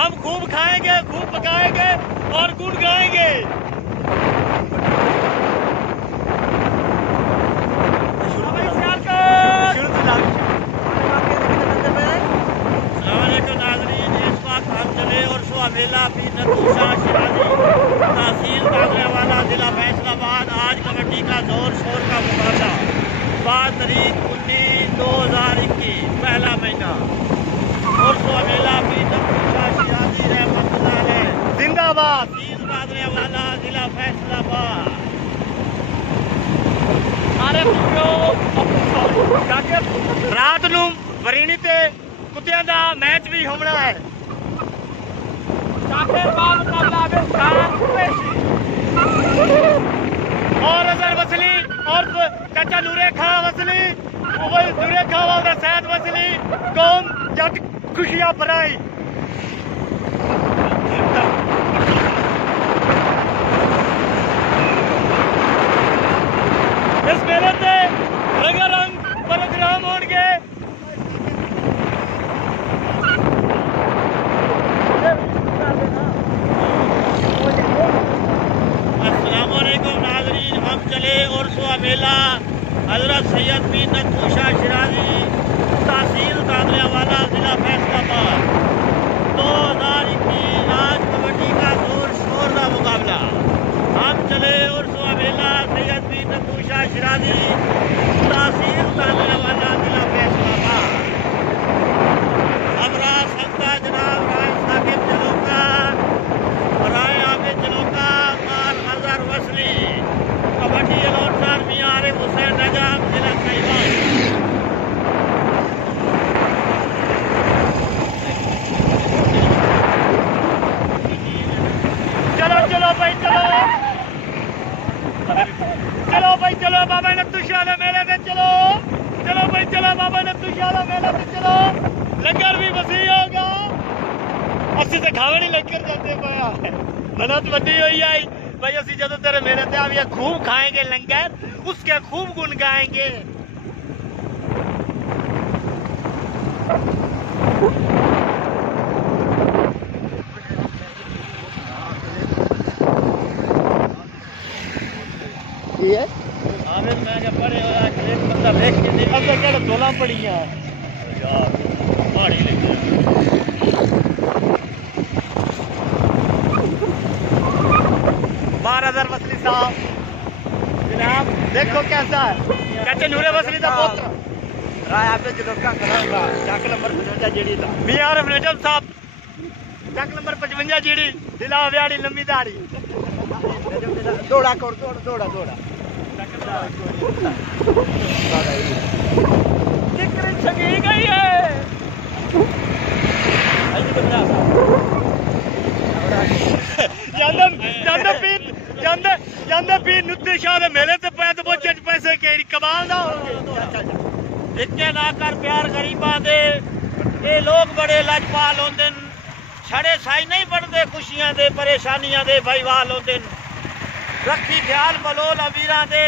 हम खूब खाएंगे, खूब पकाएंगे और गुड़ गाएंगे। मेला भी नतूशा शिराजी तहसील कादरेवाला जिला फैसलाबाद। आज कबड्डी का जोर शोर का मुकाबला 5 तारीख 19/2021 पहला महीना। और मेला भी नतूशा शिराजी रहमतुल्लाह अलैह जिंदाबाद। तहसील कादरेवाला जिला फैसलाबाद। रात नूं वरीणी ते कुत्तियां दा मैच भी होना है। और अजहर वसली और चाचा नूरे खां वसली नूरे खां और सैद वसली कौम जग खुशियां भराई। इस मेले से रंगारंग प्रोग्राम होंगे। हम चले और सुहा मेला हजरत सैयद बिन नतूशा शिराजी तहसील कादरेवाला जिला फैसलाबाद 2021 आज कबड्डी का जोर शोर का मुकाबला। हम चले और सुहा मेला सैयद बिन नतूशा शिराजी तहसील कादरेवाला जिला फैसलाबाद। हमरा संता जनाब राय साकिब जलोका राय आबिद जलोका माल अजहर वसली कबड्डी अलौसार मियां आरिफ हुसैन नजाम जिला कैवान। चलो चलो भाई चलो चलो भाई चलो बाबा नतूशा मेले में चलो। चलो भाई चलो बाबा नतूशा मेले में चलो। लंगर भी वसी होगा। अस्सी से खावड़ी लंगर जाते पाया मनत वड्डी हुई आई भाई। असि जो तेरे मेले ते आविया खूब खाएंगे लंगर, उसके खूब गुण गाएंगे। ये आमिर मैं जब पढ़े हो एक बंदा देख के दे अब क्या तोला पड़ी है यार पहाड़ी लेके। अजहर वसली साहब जनाब देखो कैसा है। चाचा नूरे वसली का पुत्र राय आपे जलोका खड़ा चक नंबर 55 जीडी था मियां आरिफ नजम साहब चक नंबर 55 जीडी दिला व्याड़ी लंबी दाढ़ी दौड़ा कर दौड़ा जिक्र छगी गई है। जानदा पीर नुत्ते शाह दे मेले ते पैद बोचे पैसे केड़ी कमाल ना हो। इतने ना कर प्यार गरीबां दे ये लोग बड़े लजपाल होंदे न। छड़े साई नहीं बनदे खुशियां दे परेशानियां दे भाईवाल होंदे न। रखी ख्याल बलोल अमीरां दे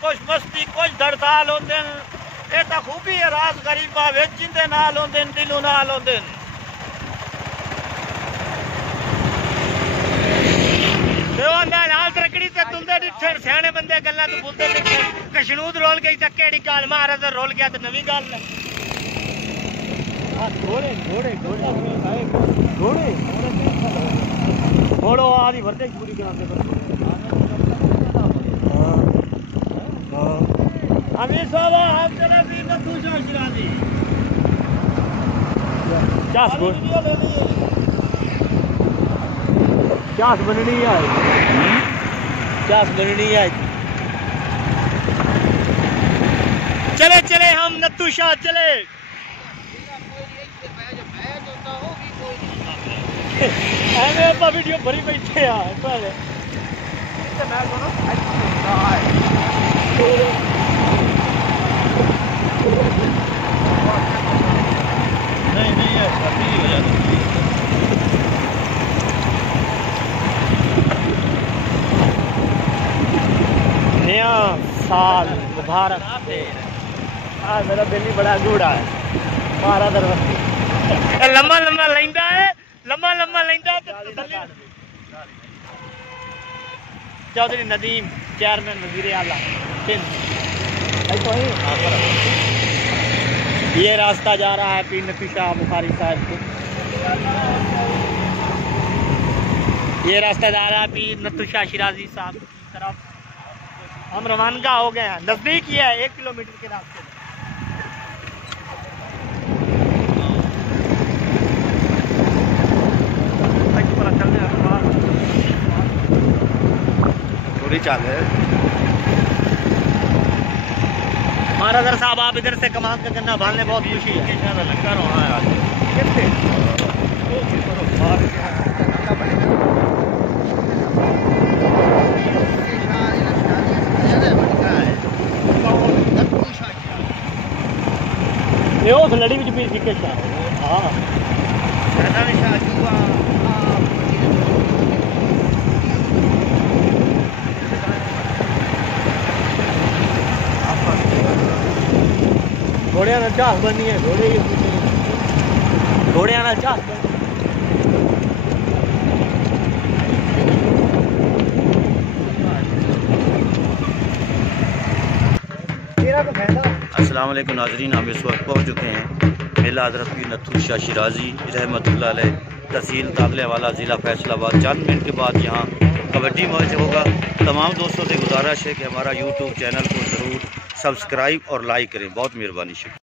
कुछ मस्ती कुछ धड़ताल होंदे न। ये तां खूबी है राज गरीबा विच जिंदे नाल होंदे न दिलों नाल होंदे न। तरकड़ी ते तुलदे डिठे सियाने बंदे गल्लां तो बोलदे डिठे कशनूद रोल गई ते केड़ी गल महाराज रोल गया तो नवी गल है। घोड़े घोड़े घोड़े घोड़े घोड़ो आदि वर्दे पूरी कराते अमीर साहब आप चले भी नतूशा शिराजी चास बननी है चले चले हम नतूशा चले। वीडियो भरी बैठे पहले नहीं है नया साल मुबारक। मेरा दिल ही बड़ा गूढ़ा है। मारा दरवाजा लम्मा लम्मा लेंदा है लम्मा लम्मा लेंदा चौधरी नदीम चेयरमैन वजीर आला सिंध। ये रास्ता जा रहा है पीर नफी शाह बुखारी साहब को। ये रास्ता जा रहा है पीर नफी शाह शिराजी साहब की तरफ। हम रवानगा हो गए हैं, नजदीक ही है 1 किलोमीटर के रास्ते में। चाल है महाराज साहब, आप इधर से कमाल का गन्ना भालने बहुत खुशी है। लंका रोना है आज ये उस लड़ी में पीर सिक्के हाँ घोड़े ना चाह बनी है, घोड़े ना चाह अस्सलाम वालेकुम नाजरीन, हम इस वक्त पहुँच चुके हैं मेला हज़रत पीर नथू शाह शिराजी रहमतुल्लाह अलैह, तहसील तादलेवाला, ज़िला फैसलाबाद। चंद मिनट के बाद यहाँ कबड्डी मैच होगा। तमाम दोस्तों से गुजारिश है कि हमारा यूट्यूब चैनल को ज़रूर सब्सक्राइब और लाइक करें। बहुत मेहरबानी, शुक्रिया।